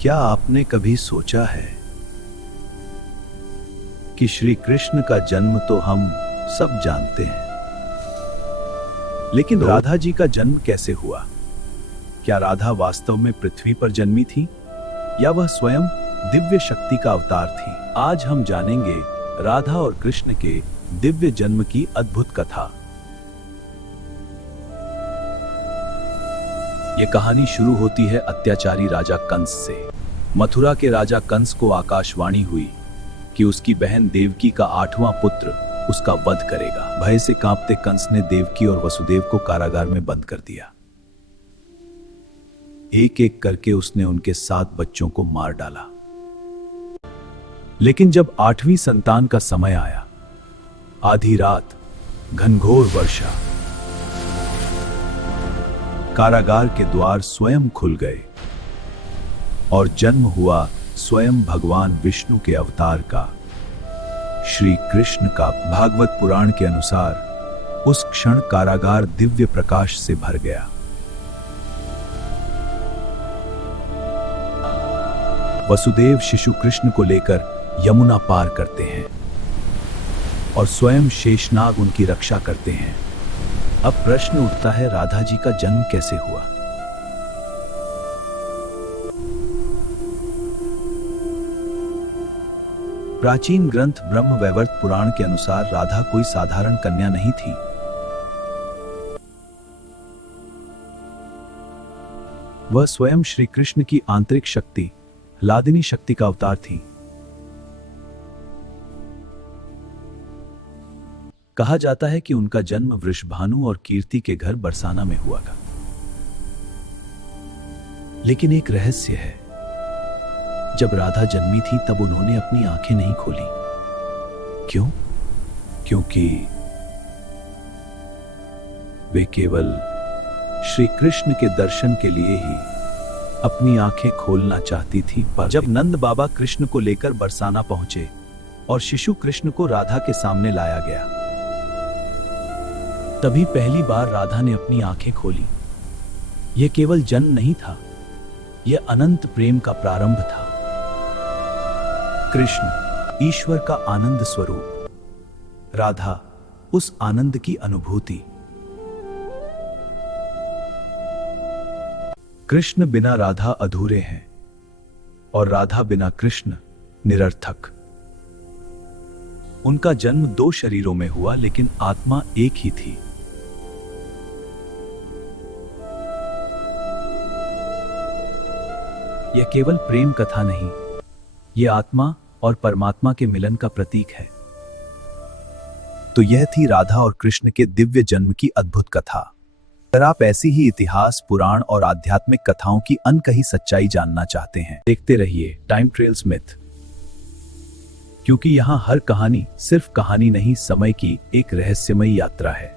क्या आपने कभी सोचा है कि श्री कृष्ण का जन्म तो हम सब जानते हैं, लेकिन राधा जी का जन्म कैसे हुआ? क्या राधा वास्तव में पृथ्वी पर जन्मी थी या वह स्वयं दिव्य शक्ति का अवतार थी? आज हम जानेंगे राधा और कृष्ण के दिव्य जन्म की अद्भुत कथा। ये कहानी शुरू होती है अत्याचारी राजा कंस से। मथुरा के राजा कंस को आकाशवाणी हुई कि उसकी बहन देवकी का 8वां पुत्र उसका वध करेगा। भय से कांपते कंस ने देवकी और वसुदेव को कारागार में बंद कर दिया। एक एक करके उसने उनके 7 बच्चों को मार डाला। लेकिन जब 8वीं संतान का समय आया, आधी रात, घनघोर वर्षा, कारागार के द्वार स्वयं खुल गए और जन्म हुआ स्वयं भगवान विष्णु के अवतार का, श्री कृष्ण का। भागवत पुराण के अनुसार उस क्षण कारागार दिव्य प्रकाश से भर गया। वसुदेव शिशु कृष्ण को लेकर यमुना पार करते हैं और स्वयं शेषनाग उनकी रक्षा करते हैं। अब प्रश्न उठता है, राधा जी का जन्म कैसे हुआ? प्राचीन ग्रंथ ब्रह्मवैवर्त पुराण के अनुसार राधा कोई साधारण कन्या नहीं थी। वह स्वयं श्री कृष्ण की आंतरिक शक्ति, लादिनी शक्ति का अवतार थी। कहा जाता है कि उनका जन्म वृषभानु और कीर्ति के घर बरसाना में हुआ था। लेकिन एक रहस्य है, जब राधा जन्मी थी तब उन्होंने अपनी आंखें नहीं खोली। क्यों? क्योंकि वे केवल श्री कृष्ण के दर्शन के लिए ही अपनी आंखें खोलना चाहती थी। पर जब नंद बाबा कृष्ण को लेकर बरसाना पहुंचे और शिशु कृष्ण को राधा के सामने लाया गया, तभी पहली बार राधा ने अपनी आंखें खोली। यह केवल जन्म नहीं था, यह अनंत प्रेम का प्रारंभ था। कृष्ण ईश्वर का आनंद स्वरूप, राधा उस आनंद की अनुभूति। कृष्ण बिना राधा अधूरे हैं और राधा बिना कृष्ण निरर्थक। उनका जन्म 2 शरीरों में हुआ, लेकिन आत्मा एक ही थी। यह केवल प्रेम कथा नहीं, यह आत्मा और परमात्मा के मिलन का प्रतीक है। तो यह थी राधा और कृष्ण के दिव्य जन्म की अद्भुत कथा। अगर आप ऐसी ही इतिहास, पुराण और आध्यात्मिक कथाओं की अनकही सच्चाई जानना चाहते हैं, देखते रहिए टाइम ट्रेल्स मिथ, क्योंकि यहां हर कहानी सिर्फ कहानी नहीं, समय की एक रहस्यमयी यात्रा है।